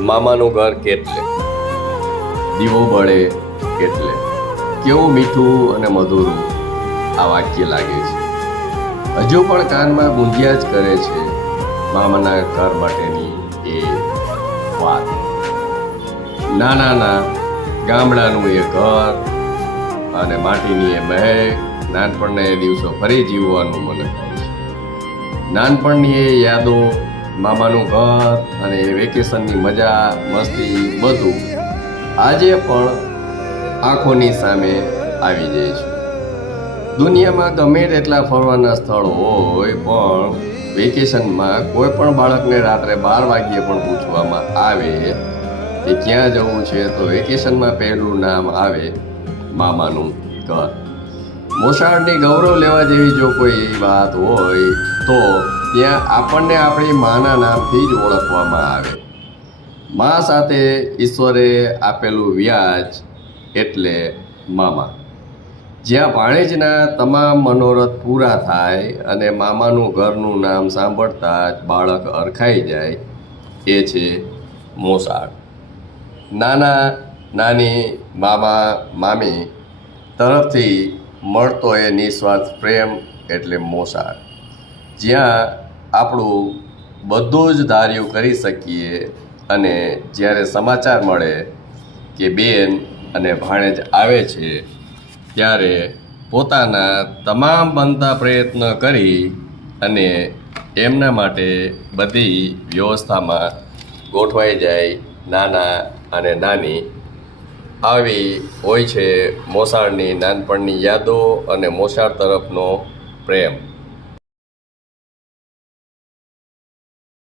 મામાનું ઘર કેટલે, દીવો બળે કેટલે. કેવું મીઠું અને મધુરું આ વાક્ય લાગે છે. હજુ પણ કાનમાં ગુંજ્યા જ કરે છે મામાના ઘર માટેની એ વાત. નાના ગામડાનું એ ઘર અને માટીની એ મહેક, નાનપણના એ દિવસો ફરી જીવવાનું મન થાય છે. નાનપણની એ યાદો, મામાનું ઘર અને એ વેકેશનની મજા મસ્તી બધું આજે પણ આંખોની સામે આવી જાય છે. દુનિયામાં ગમે તેટલા ફરવાના સ્થળ હોય પણ વેકેશનમાં કોઈ પણ બાળકને રાત્રે 12 વાગ્યે પણ પૂછવામાં આવે કે ક્યાં જવું છે તો વેકેશનમાં પહેલું નામ આવે મામાનું ઘર. મોસાળની ગૌરવ લેવા જેવી જો કોઈ વાત હોય તો ત્યાં આપણને આપણી માના નામથી જ ઓળખવામાં આવે. મા સાથે ઈશ્વરે આપેલું વ્યાજ એટલે મામા. જ્યાં ભાણેજના તમામ મનોરથ પૂરા થાય અને મામાનું ઘરનું નામ સાંભળતા જ બાળક અરખાઈ જાય એ છે મોસાળ. નાના નાની, મામા મામી તરફથી મળતો એ નિસ્વાર્થ પ્રેમ એટલે મોસાળ. જ્યાં આપણું બધું જ ધાર્યું કરી શકીએ અને જ્યારે સમાચાર મળે કે બેન અને ભાણેજ આવે છે ત્યારે પોતાના તમામ બનતા પ્રયત્ન કરી અને એમના માટે બધી વ્યવસ્થામાં ગોઠવાઈ જાય નાના અને નાની. આવી હોય છે મોસાળની નાનપણની યાદો અને મોસાળ તરફનો પ્રેમ.